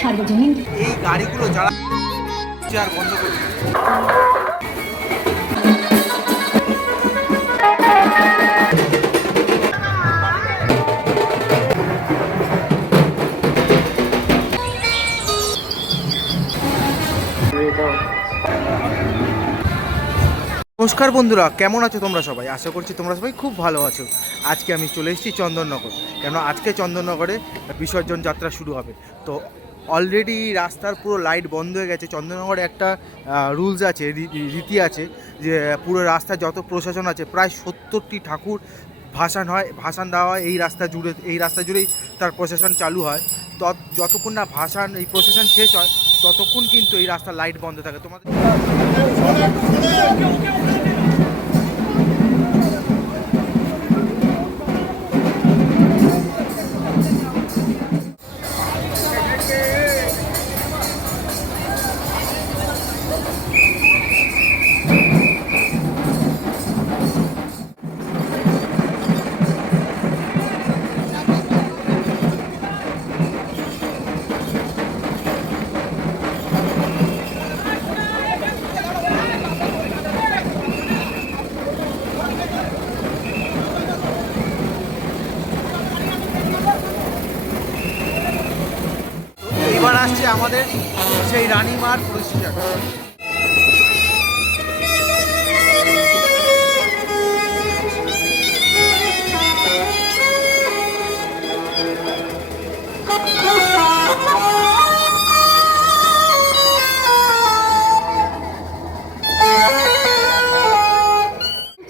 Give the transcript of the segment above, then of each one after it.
সার্বজনীন এই গাড়িগুলো যারা আর বন্ধ করছে। নমস্কার বন্ধুরা, কেমন আছো তোমরা সবাই? আশা করছি তোমরা সবাই খুব ভালো আছো। আজকে আমি চলে এসেছি চন্দননগর, কেন আজকে চন্দননগরে বিসর্জন যাত্রা শুরু হবে। তো অলরেডি রাস্তার পুরো লাইট বন্ধ হয়ে গেছে। চন্দননগরে একটা রুলস আছে, রীতি আছে, যে পুরো রাস্তা যত প্রশাসন আছে প্রায় 70টি ঠাকুর ভাসান দেওয়া হয় এই রাস্তা জুড়েই তার প্রশাসন চালু হয়। যতক্ষণ না এই প্রশাসন শেষ হয় ততক্ষণ কিন্তু এই রাস্তার লাইট বন্ধ থাকে। তোমাদের এবার আসছে আমাদের সেই রানীমার প্রসিজার।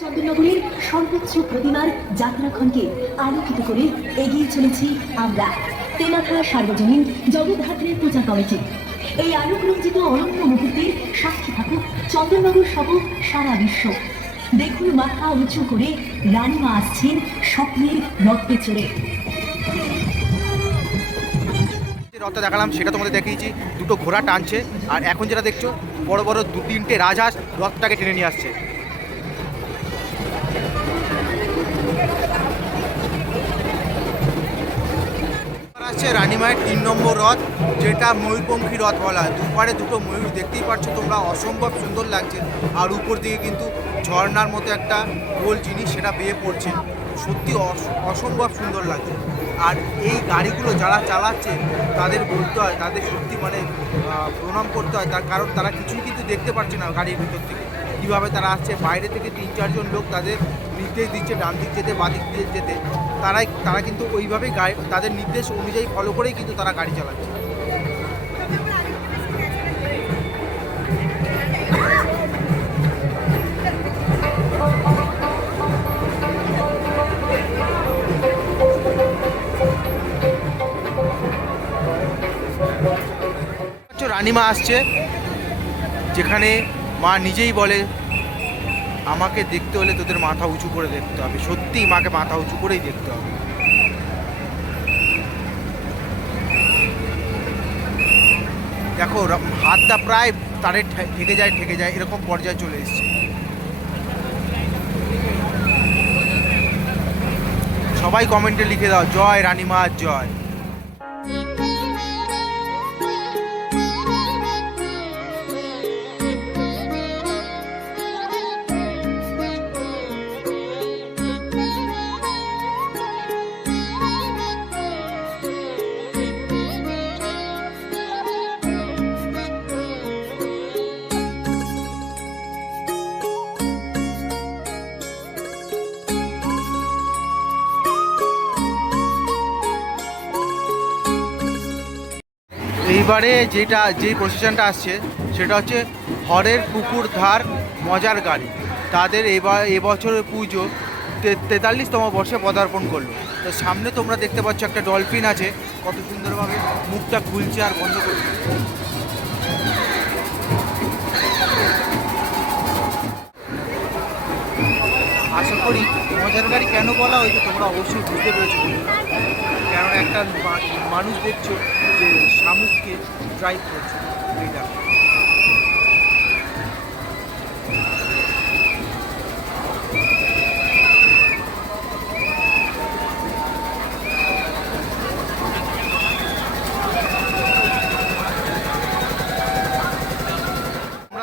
চন্দননগরের সর্বোচ্চ প্রতিমার যাত্রাক্ষণকে আলোকিত করে এগিয়ে চলেছি আমরা তেমাথা সার্বজনীন জগদ্ধাত্রী পূজা কমিটি। এই আলোকরঞ্জিত অনন্য মুহূর্তের সাক্ষী থাকুক চন্দননগর সহ সারা বিশ্ব। দেখুন, মাথা উঁচু করে রানীমা আসছেন স্বপ্নের রথে চড়ে। রথটা দেখালাম সেটা তোমাদের দেখিয়েছি, দুটো ঘোড়া টানছে। আর এখন যেটা দেখছো, বড় বড় 2-3টে রাজহাঁস রথটাকে টেনে নিয়ে আসছে। আসছে রানীমায়ের 3 নম্বর রথ, যেটা ময়ূরপঙ্খী রথ বলা হয়। দুপারে দুটো ময়ূর দেখতেই পাচ্ছ তোমরা, অসম্ভব সুন্দর লাগছে। আর উপর দিকে কিন্তু ঝর্ণার মতো একটা গোল জিনিস সেটা বেয়ে পড়ছে, সত্যি অসম্ভব সুন্দর লাগছে। আর এই গাড়িগুলো যারা চালাচ্ছে তাদের বলতে হয়, তাদের সত্যি প্রণাম করতে হয়, তার কারণ তারা কিছুই কিন্তু দেখতে পাচ্ছে না গাড়ির ভিতর থেকে কীভাবে তারা আসছে। বাইরে থেকে 3-4 জন লোক তাদের নির্দেশ দিচ্ছে ডান দিক যেতে বা দিক দিয়ে যেতে, তারা কিন্তু ওইভাবেই তাদের নির্দেশ অনুযায়ী ফলো করেই কিন্তু তারা গাড়ি চালাচ্ছে। রানীমা আসছে, যেখানে মা নিজেই বলে আমাকে দেখতে হলে তোদের মাথা উঁচু করে দেখতে হবে। সত্যিই মাকে মাথা উঁচু করেই দেখতে হবে। দেখো হাতটা প্রায় তারে ঠেকে যায় এরকম পর্যায়ে চলে এসছে। সবাই কমেন্টে লিখে দাও, জয় রানীমা জয়। এইবারে যেই প্রসেশনটা আসছে সেটা হচ্ছে হরের পুকুর ধার মজার গাড়ি। তাদের এবছরের পুজো 43তম বর্ষে পদার্পণ করলো। তো সামনে তোমরা দেখতে পাচ্ছ একটা ডলফিন আছে, কত সুন্দরভাবে মুখটা খুলছে আর বন্ধ করছে। আশা করি মজার গাড়ি কেন বলা হয়েছে তোমরা অবশ্যই বুঝতে পেরেছো, কারণ একটা মানুষ দেখছো যে শামুককে ড্রাইভ করছে। এইটা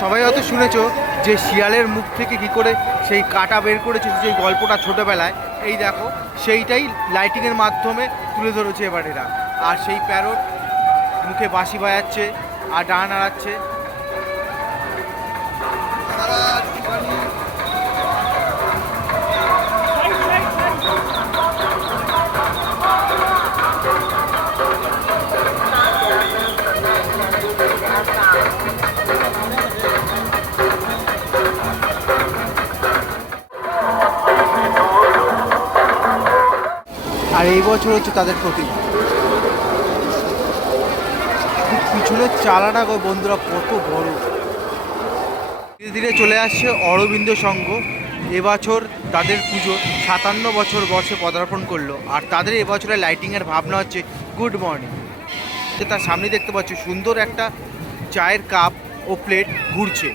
সবাই হয়তো শুনেছো যে শিয়ালের মুখ থেকে কি করে সেই কাঁটা বের করেছে, সেই গল্পটা ছোটোবেলায়। এই দেখো সেইটাই লাইটিংয়ের মাধ্যমে তুলে ধরেছে এবার এরা। আর সেই প্যারট মুখে বাঁশি বাজাচ্ছে আর ডানা নাড়াচ্ছে। আর এই বছর হচ্ছে তাদের প্রতিমা। পিছনের চালাটা গো বন্ধুরা কত বড়। ধীরে ধীরে চলে আসছে অরবিন্দ সংঘ। এবছর তাদের পুজো 57 বছর বর্ষে পদার্পণ করলো। আর তাদের এবছরের লাইটিংয়ের ভাবনা হচ্ছে গুড মর্নিং। তার সামনে দেখতে পাচ্ছি সুন্দর একটা চায়ের কাপ ও প্লেট ঘুরছে।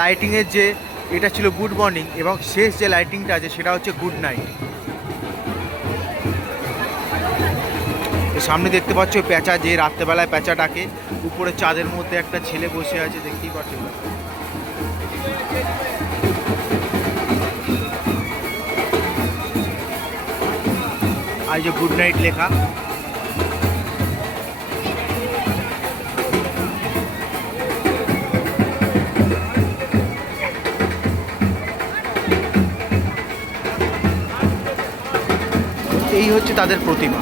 লাইটিংয়ের যে এটা ছিল গুড মর্নিং, এবং শেষ যে লাইটিংটা আছে সেটা হচ্ছে গুড নাইট। সামনে দেখতে পাচ্ছ প্যাঁচা, যে রাত্রেবেলায় প্যাঁচা ডাকে। উপরে চাঁদের মধ্যে একটা ছেলে বসে আছে, দেখতেই পাচ্ছ। আর যে গুড নাইট লেখা। এই হচ্ছে তাদের প্রতিমা।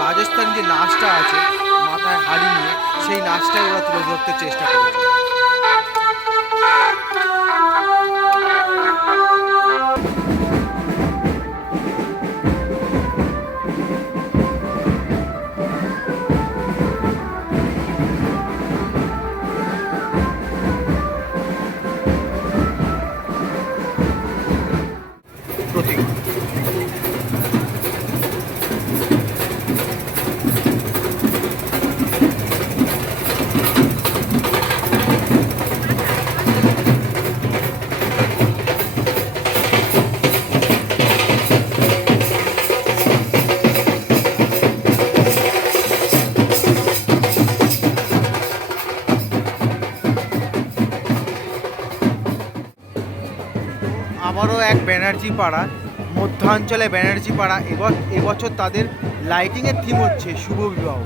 রাজস্থান যে নাচটা আছে মাথায় হাড়ি নিয়ে, সেই নাচটাই ওরা তুলে ধরতে চেষ্টা করেছে। আবারও এক ব্যানার্জি পাড়া মধ্যাঞ্চলে ব্যানার্জি পাড়া। এবছর তাদের লাইটিংয়ের থিম হচ্ছে শুভ বিবাহ।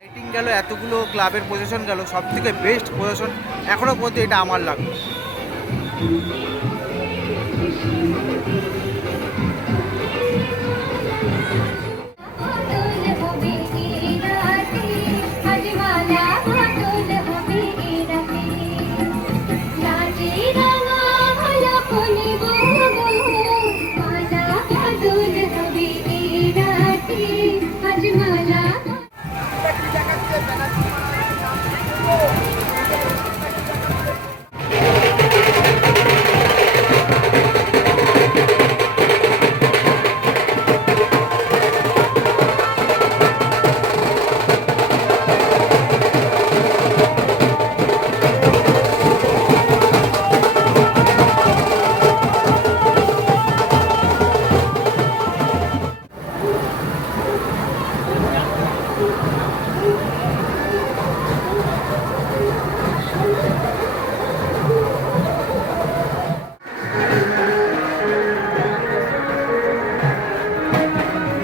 লাইটিং গেল, এতগুলো ক্লাবের প্রশাসন গেল, সব থেকে বেস্ট প্রশাসন এখনো পর্যন্ত এটা আমার লাগলো।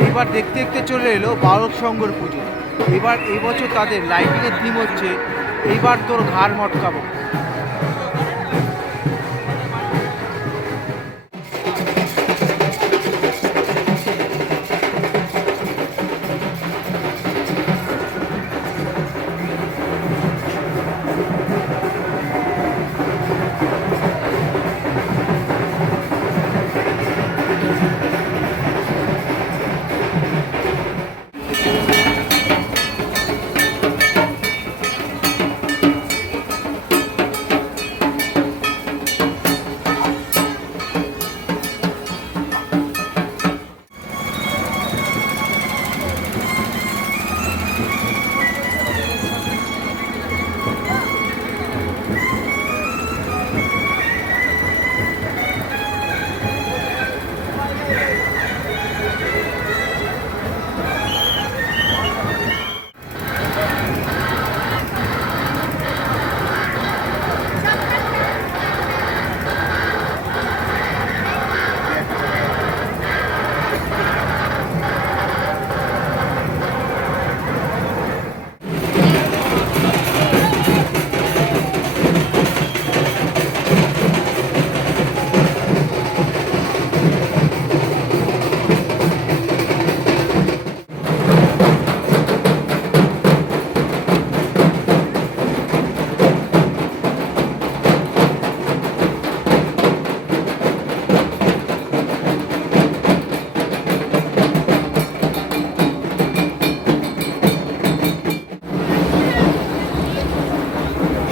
এবার দেখতে দেখতে চলে এলো বালক সংঘর পুজো। এবছর তাদের লাইটিংয়ের থিম হচ্ছে এইবার তোর ঘাড় মটকাবো।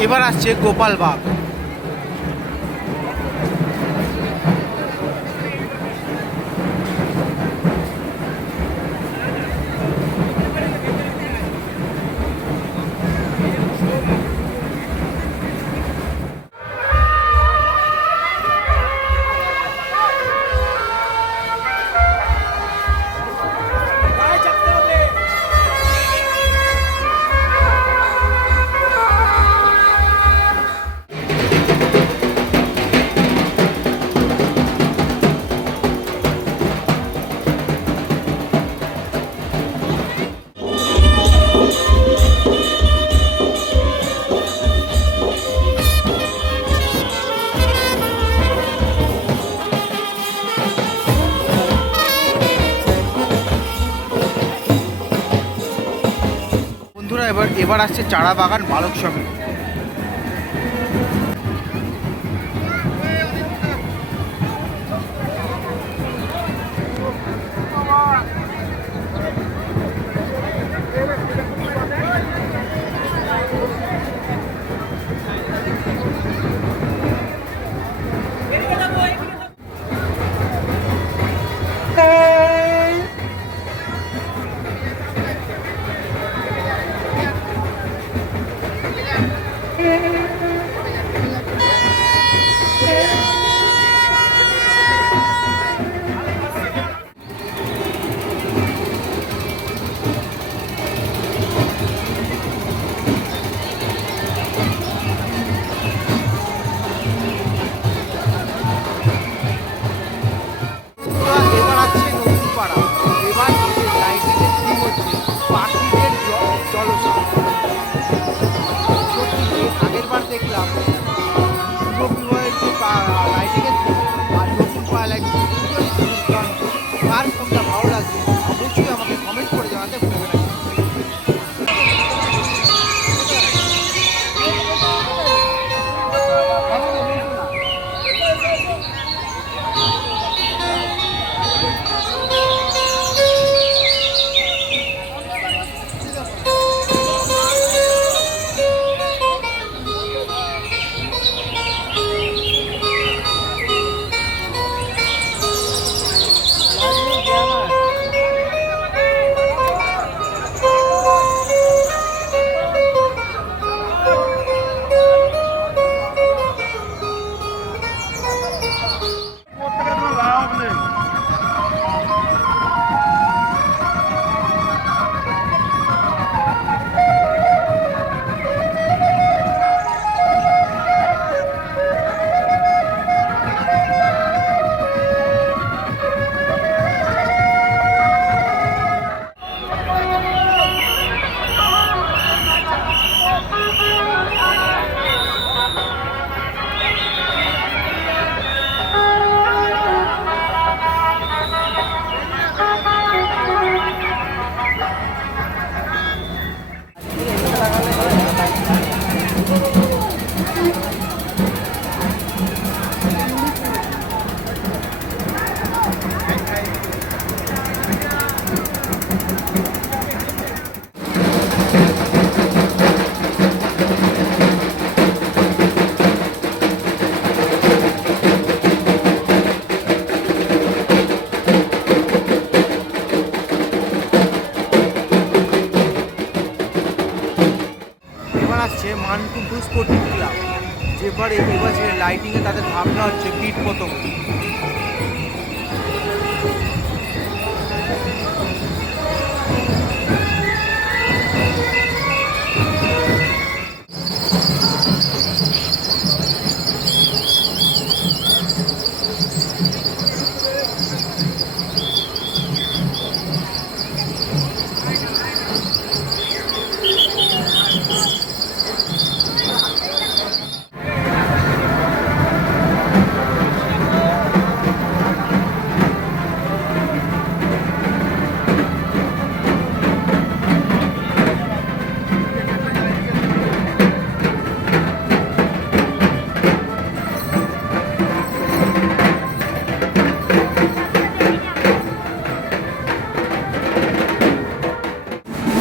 এবার আসছে গোপাল বাগ। বন্ধুরা এবার আসছে চারা বাগান বালক সমিতি। এবছরে লাইটিংয়ে তাদের ভাবনা হচ্ছে কীট পতঙ্গ।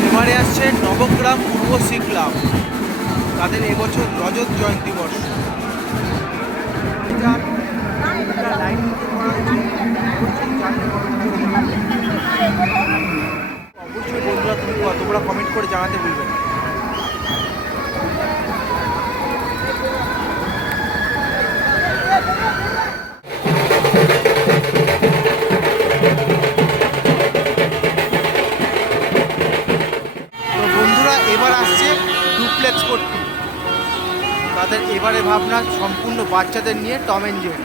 এবারে আসছে নবগ্রাম পূর্বশ্রী ক্লাব, তাদের এবছর রজত জয়ন্তী বর্ষ। অবশ্যই বন্ধুরা তোমরা কমেন্ট করে জানাতে ভুলবে না। তো বন্ধুরা এবার আসছে ডুপ্লেক্স পট্টি, তাদের এবারে ভাবনা সম্পূর্ণ বাচ্চাদের নিয়ে টম অ্যান্ড জেরি।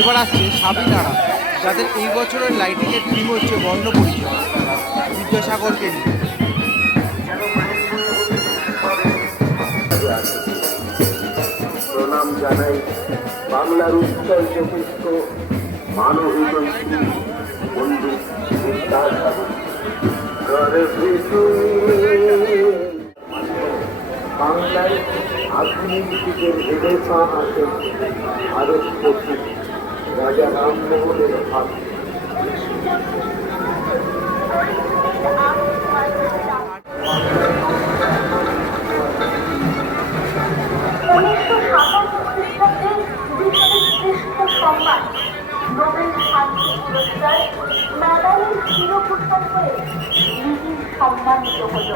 এবার আসছে সাবিনারা, যাদের এই বছরের লাইটিংয়ের থিম হচ্ছে বর্ণ পরিচয়, বিদ্যাসাগরকে নিয়ে। প্রণাম জানাই বাংলার উজ্জ্বল চতুর্থ মানবিক বন্ধু বিদ্যাসাগর। বাংলায় আধুনিক যুগের রেনেসাঁ আছেন ভারতপতি রাজা রামমোহনের ভাব। 1957 সম্মান নোবেল শান্তি পুরস্কার নাদালের চিরকুটন হয়ে নিজের সম্মানিত হল।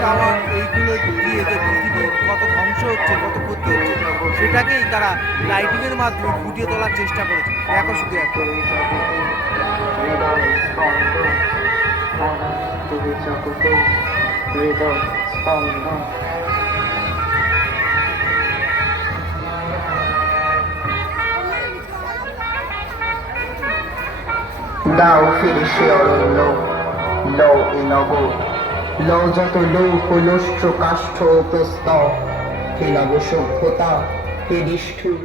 টাওয়ার এইগুলো দিয়ে যে পৃথিবীর কত ধ্বংস হচ্ছে, কত ক্ষতি হচ্ছে, সেটাকেই তারা লাইটিংয়ের মাধ্যমে ফুটিয়ে তোলার চেষ্টা করেছে। দেখো শুধু একটা দাও ফিরে সে অরণ্য, লও এ নগর লৌযত লৌহ লুষ্ট্র কাষ্ঠ ও প্রস্তর হে নব সভ্যতা হে নিষ্ঠুর